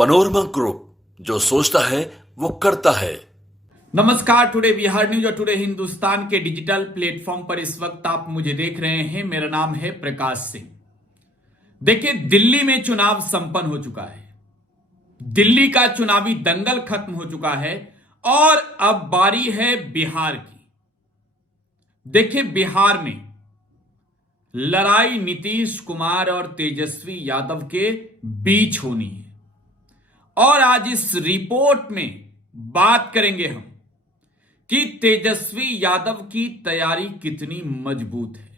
Panorama group, जो सोचता है वो करता है। नमस्कार। टुडे बिहार न्यूज और टुडे हिंदुस्तान के डिजिटल प्लेटफॉर्म पर इस वक्त आप मुझे देख रहे हैं। मेरा नाम है प्रकाश सिंह। देखिए, दिल्ली में चुनाव संपन्न हो चुका है। दिल्ली का चुनावी दंगल खत्म हो चुका है और अब बारी है बिहार की। देखिए, बिहार में लड़ाई नीतीश कुमार और तेजस्वी यादव के बीच होनी है और आज इस रिपोर्ट में बात करेंगे हम कि तेजस्वी यादव की तैयारी कितनी मजबूत है,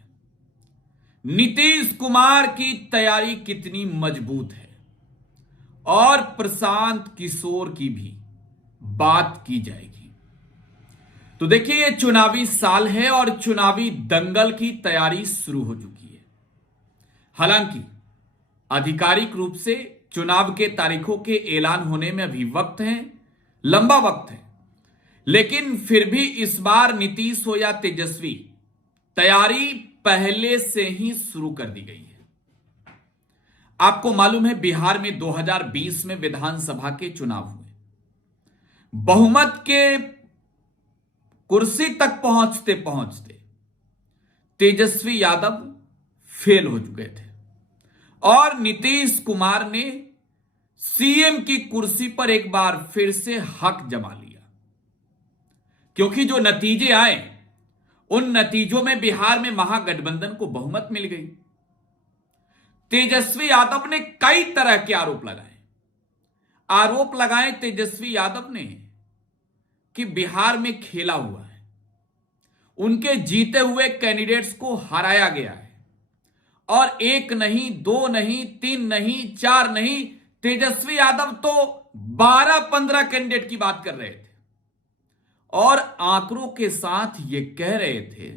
नीतीश कुमार की तैयारी कितनी मजबूत है और प्रशांत किशोर की भी बात की जाएगी। तो देखिए, ये चुनावी साल है और चुनावी दंगल की तैयारी शुरू हो चुकी है। हालांकि आधिकारिक रूप से चुनाव के तारीखों के ऐलान होने में अभी वक्त है, लंबा वक्त है, लेकिन फिर भी इस बार नीतीश हो या तेजस्वी, तैयारी पहले से ही शुरू कर दी गई है। आपको मालूम है, बिहार में 2020 में विधानसभा के चुनाव हुए। बहुमत के कुर्सी तक पहुंचते पहुंचते तेजस्वी यादव फेल हो चुके थे और नीतीश कुमार ने सीएम की कुर्सी पर एक बार फिर से हक जमा लिया, क्योंकि जो नतीजे आए उन नतीजों में बिहार में महागठबंधन को बहुमत मिल गई। तेजस्वी यादव ने कई तरह के आरोप लगाए तेजस्वी यादव ने कि बिहार में खेला हुआ है, उनके जीते हुए कैंडिडेट्स को हराया गया है और एक नहीं, दो नहीं, तीन नहीं, चार नहीं, तेजस्वी यादव तो 12-15 कैंडिडेट की बात कर रहे थे और आंकड़ों के साथ ये कह रहे थे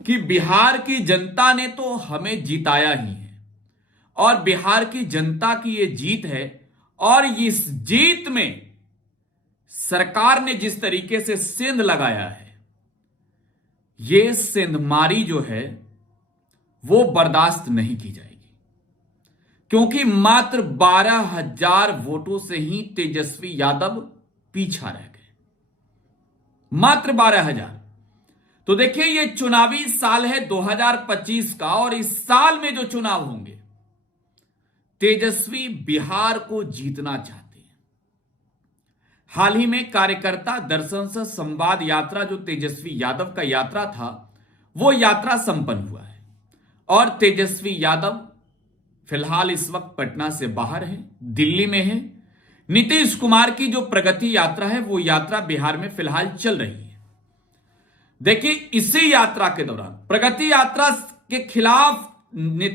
कि बिहार की जनता ने तो हमें जिताया ही है और बिहार की जनता की ये जीत है और इस जीत में सरकार ने जिस तरीके से सेंध लगाया है, ये सेंधमारी जो है वो बर्दाश्त नहीं की जाएगी, क्योंकि मात्र 12,000 वोटों से ही तेजस्वी यादव पीछा रह गए, मात्र 12,000। तो देखिए, ये चुनावी साल है 2025 का और इस साल में जो चुनाव होंगे, तेजस्वी बिहार को जीतना चाहते हैं। हाल ही में कार्यकर्ता दर्शन से संवाद यात्रा, जो तेजस्वी यादव का यात्रा था, वो यात्रा संपन्न हुआ है और तेजस्वी यादव फिलहाल इस वक्त पटना से बाहर है, दिल्ली में है। नीतीश कुमार की जो प्रगति यात्रा है, वो यात्रा बिहार में फिलहाल चल रही है। देखिए, इसी यात्रा के दौरान प्रगति यात्रा के खिलाफ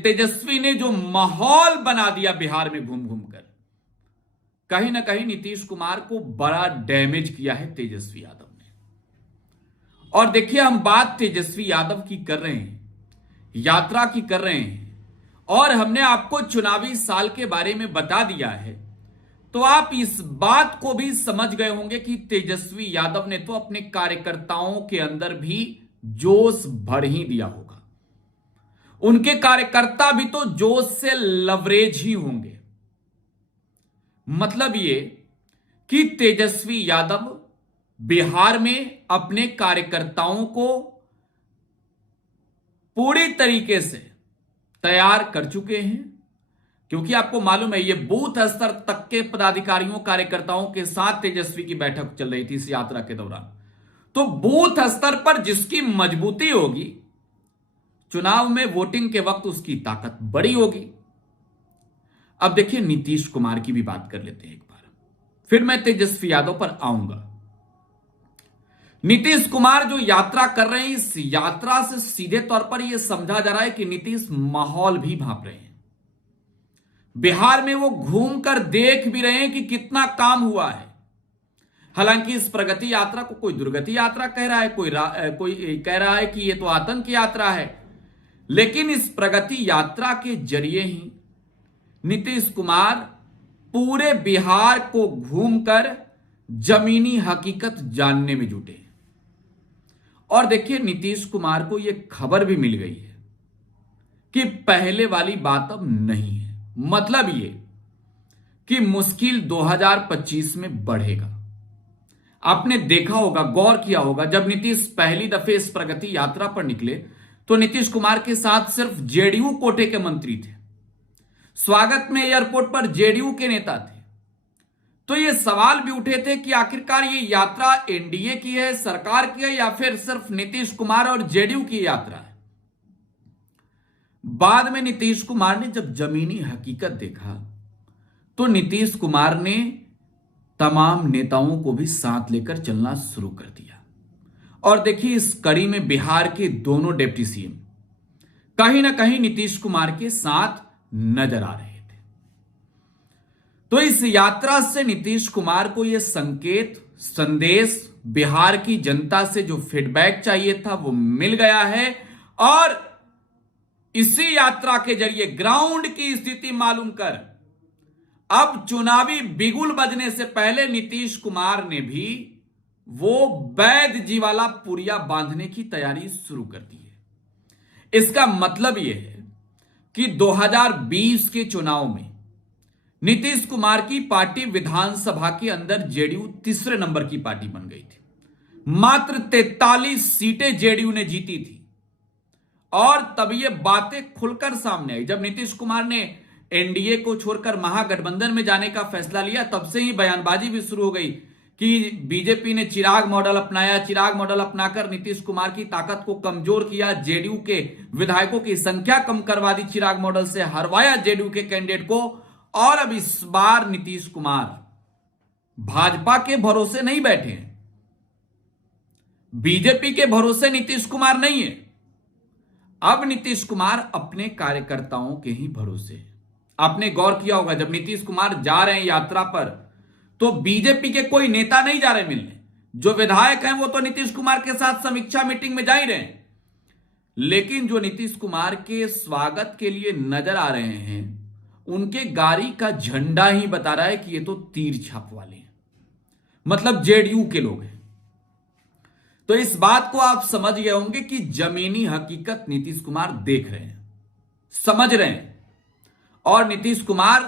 तेजस्वी ने जो माहौल बना दिया बिहार में घूम घूम कर, कहीं ना कहीं नीतीश कुमार को बड़ा डैमेज किया है तेजस्वी यादव ने। और देखिए, हम बात तेजस्वी यादव की कर रहे हैं, यात्रा की कर रहे हैं और हमने आपको चुनावी साल के बारे में बता दिया है, तो आप इस बात को भी समझ गए होंगे कि तेजस्वी यादव ने तो अपने कार्यकर्ताओं के अंदर भी जोश भर ही दिया होगा। उनके कार्यकर्ता भी तो जोश से लवरेज ही होंगे। मतलब ये कि तेजस्वी यादव बिहार में अपने कार्यकर्ताओं को पूरी तरीके से तैयार कर चुके हैं, क्योंकि आपको मालूम है, ये बूथ स्तर तक के पदाधिकारियों कार्यकर्ताओं के साथ तेजस्वी की बैठक चल रही थी इस यात्रा के दौरान। तो बूथ स्तर पर जिसकी मजबूती होगी, चुनाव में वोटिंग के वक्त उसकी ताकत बड़ी होगी। अब देखिए, नीतीश कुमार की भी बात कर लेते हैं एक बार, फिर मैं तेजस्वी यादव पर आऊंगा। नीतीश कुमार जो यात्रा कर रहे हैं, इस यात्रा से सीधे तौर पर यह समझा जा रहा है कि नीतीश माहौल भी भांप रहे हैं। बिहार में वो घूमकर देख भी रहे हैं कि कितना काम हुआ है। हालांकि इस प्रगति यात्रा को कोई दुर्गति यात्रा कह रहा है, कोई कह रहा है कि यह तो आतंक यात्रा है, लेकिन इस प्रगति यात्रा के जरिए ही नीतीश कुमार पूरे बिहार को घूमकर जमीनी हकीकत जानने में जुटे हैं। और देखिए, नीतीश कुमार को यह खबर भी मिल गई है कि पहले वाली बात अब नहीं है। मतलब ये कि मुश्किल 2025 में बढ़ेगा। आपने देखा होगा, गौर किया होगा, जब नीतीश पहली दफे इस प्रगति यात्रा पर निकले तो नीतीश कुमार के साथ सिर्फ जेडीयू कोटे के मंत्री थे। स्वागत में एयरपोर्ट पर जेडीयू के नेता थे। तो ये सवाल भी उठे थे कि आखिरकार ये यात्रा एनडीए की है, सरकार की है, या फिर सिर्फ नीतीश कुमार और जेडीयू की यात्रा है। बाद में नीतीश कुमार ने जब जमीनी हकीकत देखा तो नीतीश कुमार ने तमाम नेताओं को भी साथ लेकर चलना शुरू कर दिया। और देखिए, इस कड़ी में बिहार के दोनों डिप्टी सीएम कहीं ना कहीं नीतीश कुमार के साथ नजर आ रहे थे। तो इस यात्रा से नीतीश कुमार को यह संकेत, संदेश, बिहार की जनता से जो फीडबैक चाहिए था वो मिल गया है। और इसी यात्रा के जरिए ग्राउंड की स्थिति मालूम कर अब चुनावी बिगुल बजने से पहले नीतीश कुमार ने भी वो वैध जी वाला पुरिया बांधने की तैयारी शुरू कर दी है। इसका मतलब यह है कि 2020 के चुनाव में नीतीश कुमार की पार्टी विधानसभा के अंदर जेडीयू तीसरे नंबर की पार्टी बन गई थी। मात्र 43 सीटें जेडीयू ने जीती थी। और तब ये बातें खुलकर सामने आई जब नीतीश कुमार ने एनडीए को छोड़कर महागठबंधन में जाने का फैसला लिया। तब से ही बयानबाजी भी शुरू हो गई कि बीजेपी ने चिराग मॉडल अपनाया, चिराग मॉडल अपनाकर नीतीश कुमार की ताकत को कमजोर किया, जेडीयू के विधायकों की संख्या कम करवा दी, चिराग मॉडल से हरवाया जेडीयू के कैंडिडेट को। और अब इस बार नीतीश कुमार भाजपा के भरोसे नहीं बैठे हैं, बीजेपी के भरोसे नीतीश कुमार नहीं है। अब नीतीश कुमार अपने कार्यकर्ताओं के ही भरोसे है। आपने गौर किया होगा, जब नीतीश कुमार जा रहे हैं यात्रा पर तो बीजेपी के कोई नेता नहीं जा रहे मिलने। जो विधायक हैं वो तो नीतीश कुमार के साथ समीक्षा मीटिंग में जा ही रहे हैं, लेकिन जो नीतीश कुमार के स्वागत के लिए नजर आ रहे हैं उनके गाड़ी का झंडा ही बता रहा है कि ये तो तीर छाप वाले हैं, मतलब जेडीयू के लोग हैं। तो इस बात को आप समझ गए होंगे कि जमीनी हकीकत नीतीश कुमार देख रहे हैं, समझ रहे हैं। और नीतीश कुमार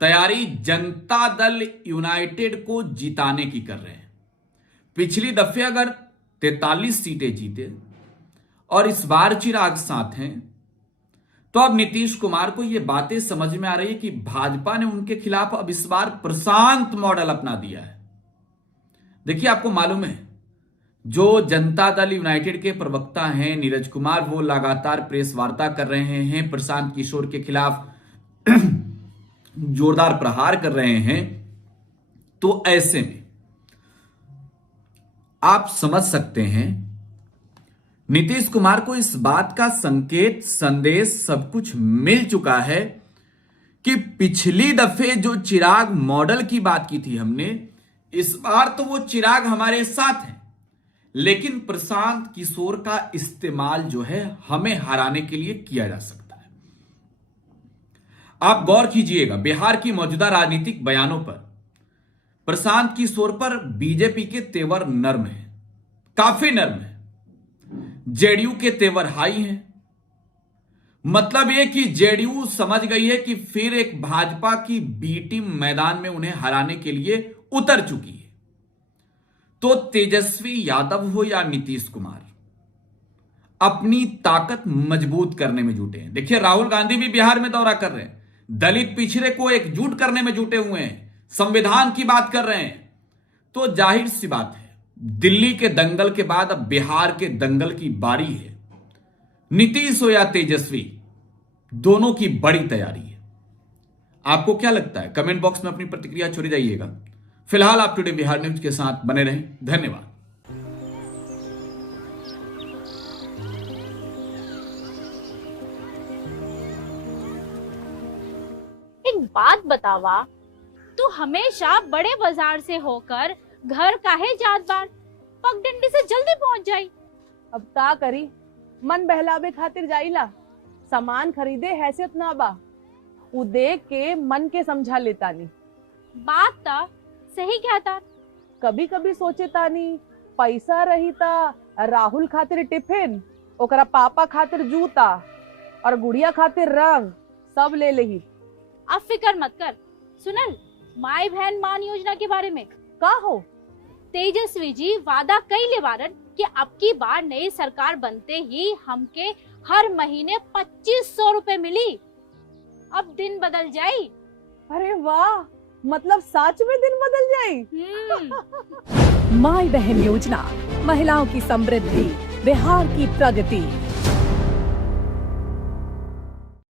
तैयारी जनता दल यूनाइटेड को जिताने की कर रहे हैं। पिछली दफे अगर 43 सीटें जीते और इस बार चिराग साथ हैं तो अब नीतीश कुमार को यह बातें समझ में आ रही है कि भाजपा ने उनके खिलाफ अब इस बार प्रशांत मॉडल अपना दिया है। देखिए, आपको मालूम है जो जनता दल यूनाइटेड के प्रवक्ता हैं नीरज कुमार, वो लगातार प्रेस वार्ता कर रहे हैं, प्रशांत किशोर के खिलाफ जोरदार प्रहार कर रहे हैं। तो ऐसे में आप समझ सकते हैं नीतीश कुमार को इस बात का संकेत, संदेश सब कुछ मिल चुका है कि पिछली दफे जो चिराग मॉडल की बात की थी हमने, इस बार तो वो चिराग हमारे साथ है, लेकिन प्रशांत किशोर का इस्तेमाल जो है हमें हराने के लिए किया जा सकता है। आप गौर कीजिएगा, बिहार की मौजूदा राजनीतिक बयानों पर प्रशांत किशोर पर बीजेपी के तेवर नर्म है, काफी नर्म है। जेडीयू के तेवर हाई हैं। मतलब यह कि जेडीयू समझ गई है कि फिर एक भाजपा की बी टीम मैदान में उन्हें हराने के लिए उतर चुकी है। तो तेजस्वी यादव हो या नीतीश कुमार अपनी ताकत मजबूत करने में जुटे हैं। देखिए, राहुल गांधी भी बिहार में दौरा कर रहे हैं, दलित पिछड़े को एकजुट करने में जुटे हुए हैं, संविधान की बात कर रहे हैं। तो जाहिर सी बात है, दिल्ली के दंगल के बाद अब बिहार के दंगल की बारी है। नीतीश हो या तेजस्वी, दोनों की बड़ी तैयारी है। आपको क्या लगता है? कमेंट बॉक्स में अपनी प्रतिक्रिया छोड़ जाइएगा। फिलहाल आप टुडे बिहार न्यूज के साथ बने रहें। धन्यवाद। एक बात बतावा, तू हमेशा बड़े बाजार से होकर घर काहे जात बार? पगडंडी से जल्दी पहुंच जाई। अब का करी, मन बहलावे खातिर जाइला। सामान खरीदे हैसियत ना बा, उ देख के मन के समझा लेता नी। बात ता सही कहता। कभी कभी सोचे तानी पैसा रही ता राहुल खातिर टिफिन, ओकरा पापा खातिर जूता और गुड़िया खातिर रंग सब ले लेही। अब फिकर मत कर। सुनल, माई बहन मान योजना के बारे में। का हो? तेजस्वी जी वादा कइले बारन कि अब की बार नई सरकार बनते ही हमके हर महीने 2500 रुपए मिली। अब दिन बदल जाई। अरे वाह, मतलब सच में दिन बदल जाई। माई बहन योजना, महिलाओं की समृद्धि, बिहार की प्रगति।